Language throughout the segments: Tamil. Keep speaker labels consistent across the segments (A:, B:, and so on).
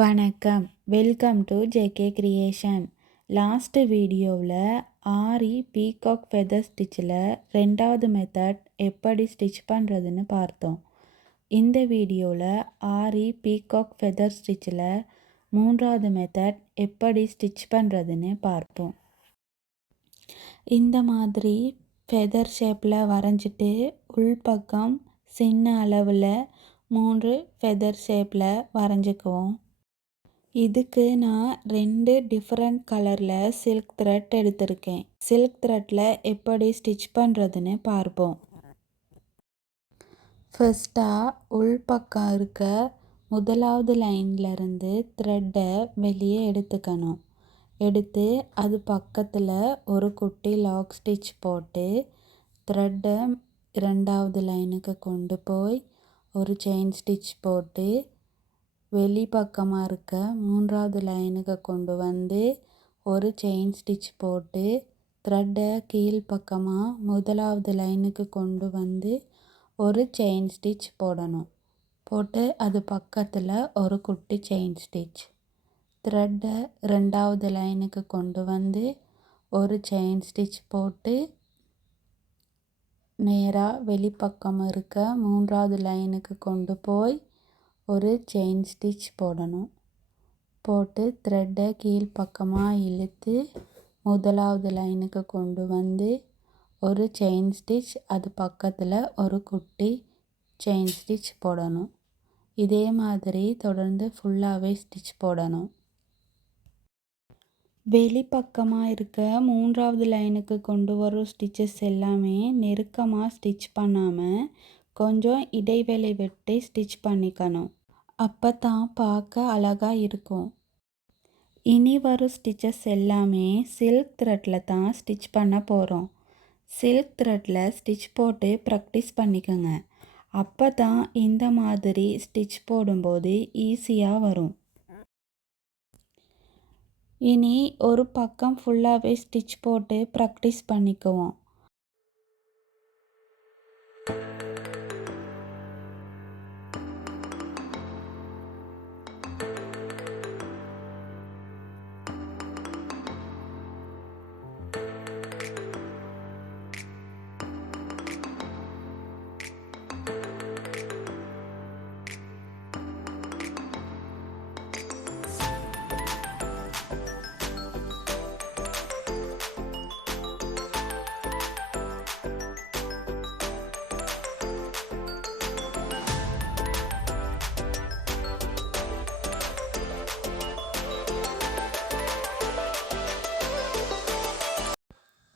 A: வணக்கம். Welcome to JK creation last வீடியோவில் ஆரி பீகாக் ஃபெதர் ஸ்டிச்சில் ரெண்டாவது மெத்தட் எப்படி ஸ்டிச் பண்ணுறதுன்னு பார்த்தோம். இந்த வீடியோவில் ஆரி பீகாக் ஃபெதர் ஸ்டிச்சில் மூன்றாவது மெத்தட் எப்படி ஸ்டிச் பண்ணுறதுன்னு பார்ப்போம். இந்த மாதிரி ஃபெதர் ஷேப்பில் வரைஞ்சிட்டு உள்பக்கம் சின்ன அளவில் மூன்று ஃபெதர் ஷேப்பில் வரைஞ்சிக்குவோம். இதுக்கு நான் ரெண்டு டிஃப்ரெண்ட் கலரில் சில்க் த்ரெட் எடுத்திருக்கேன். சில்க் த்ரெட்டில் எப்படி ஸ்டிச் பண்ணுறதுன்னு பார்ப்போம். ஃபஸ்ட்டாக உள்பக்கம் இருக்க முதலாவது லைன்லேருந்து த்ரெட்டை வெளியே எடுத்துக்கணும். எடுத்து அது பக்கத்தில் ஒரு குட்டி லாக் ஸ்டிச் போட்டு த்ரெட்டை ரெண்டாவது லைனுக்கு கொண்டு போய் ஒரு செயின் ஸ்டிச் போட்டு வெளி பக்கமாக இருக்க மூன்றாவது லைனுக்கு கொண்டு வந்து ஒரு செயின் ஸ்டிச் போட்டு த்ரெட்டை கீழ் பக்கமாக முதலாவது லைனுக்கு கொண்டு வந்து ஒரு செயின் ஸ்டிச் போடணும். போட்டு அது பக்கத்தில் ஒரு குட்டி செயின் ஸ்டிச். த்ரெட்டை ரெண்டாவது லைனுக்கு கொண்டு வந்து ஒரு செயின் ஸ்டிச் போட்டு நேராக வெளிப்பக்கம் இருக்க மூன்றாவது லைனுக்கு கொண்டு போய் ஒரு செயின் ஸ்டிச் போடணும். போட்டு த்ரெட்டை கீழ் பக்கமாக இழுத்து முதலாவது லைனுக்கு கொண்டு வந்து ஒரு செயின் ஸ்டிச் அது பக்கத்தில் ஒரு குட்டி செயின் ஸ்டிச் போடணும். இதே மாதிரி தொடர்ந்து ஃபுல்லாகவே ஸ்டிச் போடணும். வெளிப்பக்கமாக இருக்க மூன்றாவது லைனுக்கு கொண்டு வரும் ஸ்டிச்சஸ் எல்லாமே நெருக்கமாக ஸ்டிச் பண்ணாமல் கொஞ்சம் இடைவெளி விட்டு ஸ்டிச் பண்ணிக்கணும். அப்போ தான் பார்க்க அழகாக இருக்கும். இனி வரும் ஸ்டிச்சஸ் எல்லாமே சில்க் த்ரெட்டில் தான் ஸ்டிச் பண்ண போகிறோம் சில்க் த்ரெட்டில் ஸ்டிச் போட்டு ப்ராக்டிஸ் பண்ணிக்கோங்க. அப்போ தான் இந்த மாதிரி ஸ்டிச் போடும்போது ஈஸியாக வரும். இனி ஒரு பக்கம் ஃபுல்லாகவே ஸ்டிச் போட்டு ப்ராக்டிஸ் பண்ணிக்குவோம்.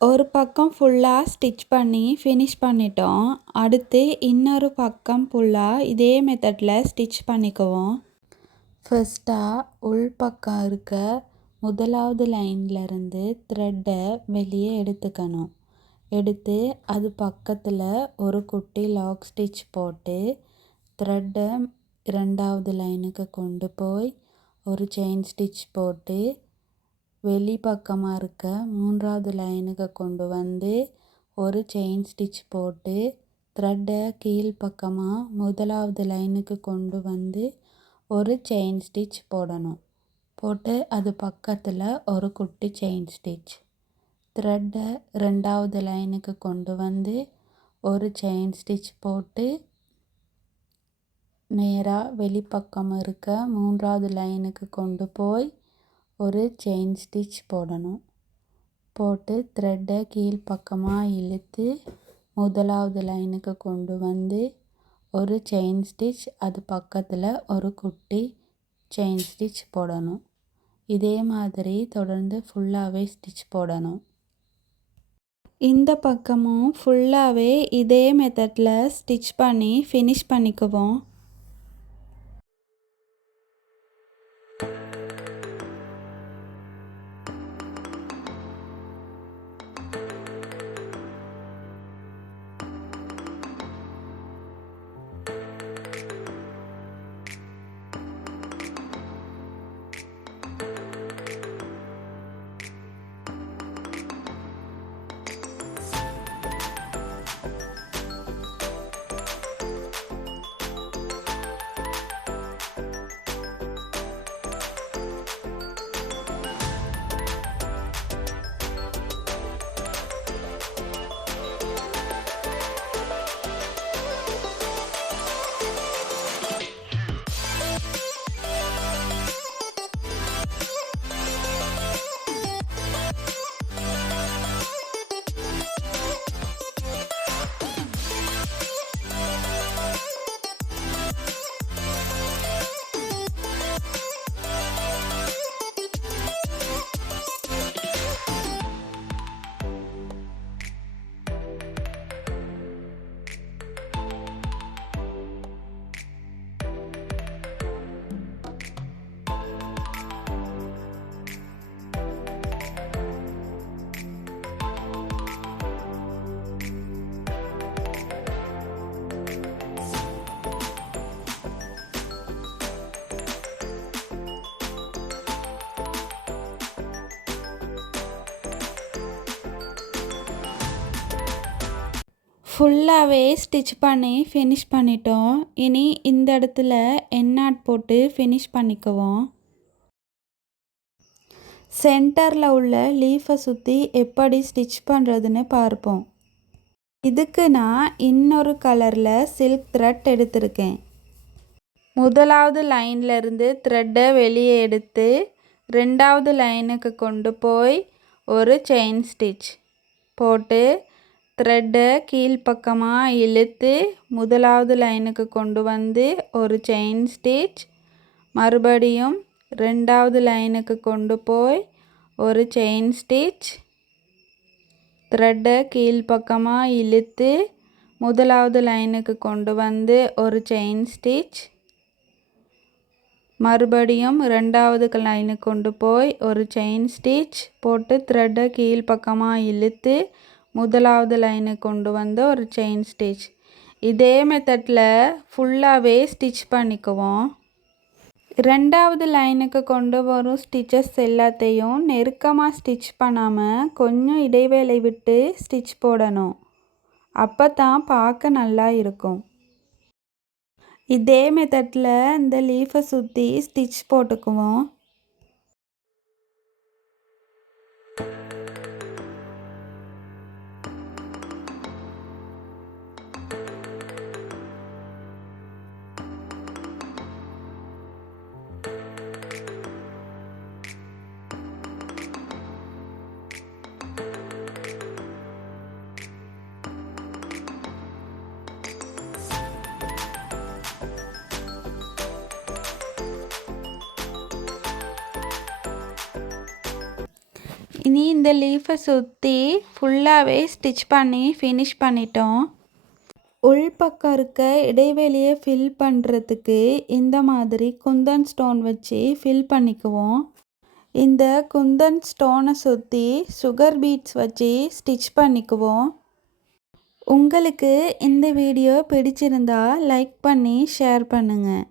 A: ஒரு பக்கம் ஃபுல்லாக ஸ்டிச் பண்ணி ஃபினிஷ் பண்ணிட்டோம். அடுத்து இன்னொரு பக்கம் ஃபுல்லாக இதே மெத்தடில் ஸ்டிச் பண்ணிக்குவோம். ஃபஸ்ட்டாக உள் பக்கம் இருக்க முதலாவது லைன்லேருந்து த்ரெட்டை வெளியே எடுத்துக்கணும். எடுத்து அது பக்கத்தில் ஒரு குட்டி லாக் ஸ்டிச் போட்டு த்ரெட்டை ரெண்டாவது லைனுக்கு கொண்டு போய் ஒரு செயின் ஸ்டிச் போட்டு வெளி பக்கமாக இருக்க மூன்றாவது லைனுக்கு கொண்டு வந்து ஒரு செயின் ஸ்டிச் போட்டு த்ரெட்டை கீழ் பக்கமாக முதலாவது லைனுக்கு கொண்டு வந்து ஒரு செயின் ஸ்டிச் போடணும். போட்டு அது பக்கத்தில் ஒரு குட்டி செயின் ஸ்டிச் த்ரெட்டை ரெண்டாவது லைனுக்கு கொண்டு வந்து ஒரு செயின் ஸ்டிச் போட்டு நேராக வெளிப்பக்கம் இருக்க மூன்றாவது லைனுக்கு கொண்டு போய் ஒரு செயின் ஸ்டிச் போடணும். போட்டு த்ரெட்டை கீழ் பக்கமாக இழுத்து முதலாவது லைனுக்கு கொண்டு வந்து ஒரு செயின் ஸ்டிச் அது பக்கத்தில் ஒரு குட்டி செயின் ஸ்டிச் போடணும். இதே மாதிரி தொடர்ந்து ஃபுல்லாகவே ஸ்டிச் போடணும். இந்த பக்கமும் ஃபுல்லாகவே இதே மெத்தடில் ஸ்டிச் பண்ணி ஃபினிஷ் பண்ணிக்குவோம். ஃபுல்லாகவே ஸ்டிச் பண்ணி ஃபினிஷ் பண்ணிட்டோம். இனி இந்த இடத்துல எண்ணாட் போட்டு ஃபினிஷ் பண்ணிக்குவோம். சென்டரில் உள்ள லீஃபை சுற்றி எப்படி ஸ்டிச் பண்ணுறதுன்னு பார்ப்போம். இதுக்கு நான் இன்னொரு கலரில் சில்க் த்ரெட் எடுத்திருக்கேன். முதலாவது லைன்லேருந்து த்ரெட்டை வெளியே எடுத்து ரெண்டாவது லைனுக்கு கொண்டு போய் ஒரு செயின் ஸ்டிச் போட்டு த்ரெட்டை கீழ்ப்பக்கமாக இழுத்து முதலாவது லைனுக்கு கொண்டு வந்து ஒரு செயின் ஸ்டிச் மறுபடியும் ரெண்டாவது லைனுக்கு கொண்டு போய் ஒரு செயின் ஸ்டிச் த்ரெட்டை கீழ்ப்பக்கமாக இழுத்து முதலாவது லைனுக்கு கொண்டு வந்து ஒரு செயின் ஸ்டிச் மறுபடியும் ரெண்டாவது லைனுக்கு கொண்டு போய் ஒரு செயின் ஸ்டிச் போட்டு த்ரெட்டை கீழ்ப்பக்கமாக இழுத்து முதலாவது லைனுக்கு கொண்டு வந்து ஒரு செயின் ஸ்டிச் இதே மெத்தடில் ஃபுல்லாகவே ஸ்டிச் பண்ணிக்குவோம். ரெண்டாவது லைனுக்கு கொண்டு வரும் ஸ்டிச்சஸ் எல்லாத்தையும் நெருக்கமாக ஸ்டிச் பண்ணாமல் கொஞ்சம் இடைவேளை விட்டு ஸ்டிச் போடணும். அப்போ தான் பார்க்க நல்லா இருக்கும். இதே மெத்தடில் இந்த லீஃபை சுற்றி ஸ்டிச் போட்டுக்குவோம். இனி இந்த லீஃபை சுற்றி ஃபுல்லாகவே ஸ்டிச் பண்ணி ஃபினிஷ் பண்ணிட்டோம். உள்பக்கம் இருக்க இடைவெளியை ஃபில் பண்ணுறதுக்கு இந்த மாதிரி குந்தன் ஸ்டோன் வச்சு ஃபில் பண்ணிக்குவோம். இந்த குந்தன் ஸ்டோனை சுற்றி சுகர் பீட்ஸ் வச்சு ஸ்டிச் பண்ணிக்குவோம். உங்களுக்கு இந்த வீடியோ பிடிச்சிருந்தா லைக் பண்ணி ஷேர் பண்ணுங்கள்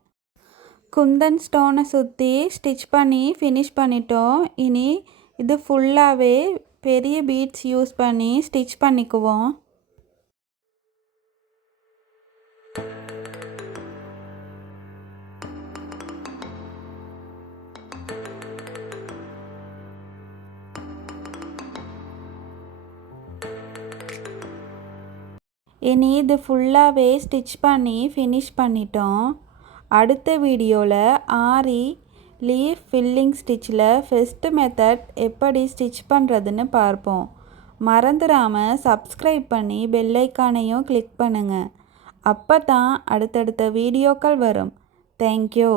A: குந்தன் ஸ்டோனை சுற்றி ஸ்டிச் பண்ணி ஃபினிஷ் பண்ணிட்டோம். இனி இது ஃபுல்லாகவே பெரிய பீட்ஸ் யூஸ் பண்ணி ஸ்டிச் பண்ணிக்குவோம். இனி இது ஃபுல்லாகவே ஸ்டிச் பண்ணி ஃபினிஷ் பண்ணிட்டோம். அடுத்த வீடியோவில் ஆரி லீஃப் ஃபில்லிங் ஸ்டிச்சில் ஃபஸ்ட்டு மெத்தட் எப்படி ஸ்டிச் பண்ணுறதுன்னு பார்ப்போம். மறந்துடாமல் சப்ஸ்கிரைப் பண்ணி பெல்லைக்கானையும் கிளிக் பண்ணுங்கள் அப்போ தான் அடுத்தடுத்த வீடியோக்கள் வரும். தேங்க்யூ